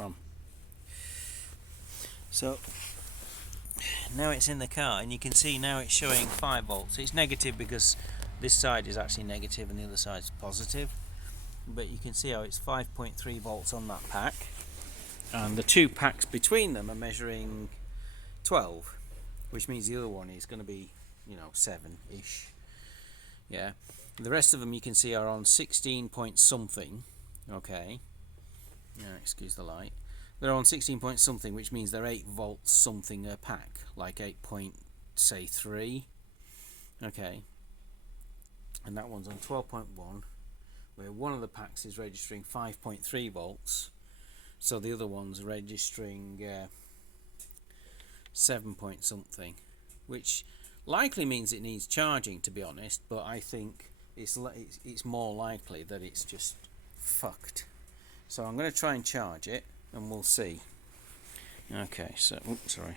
on. So now it's in the car, and you can see now it's showing 5 volts. It's negative because this side is actually negative and the other side is positive, but you can see how it's 5.3 volts on that pack, and the 2 packs between them are measuring 12, which means the other one is going to be, 7-ish. Yeah, the rest of them you can see are on 16 point something. Okay, excuse the light. They're on 16 point something, which means they're 8 volts something a pack, like 8.3. Okay, and that one's on 12.1, where one of the packs is registering 5.3 volts, so the other one's registering 7 point something, which likely means it needs charging, to be honest, but I think it's more likely that it's just fucked. So I'm going to try and charge it and we'll see. Okay, so sorry.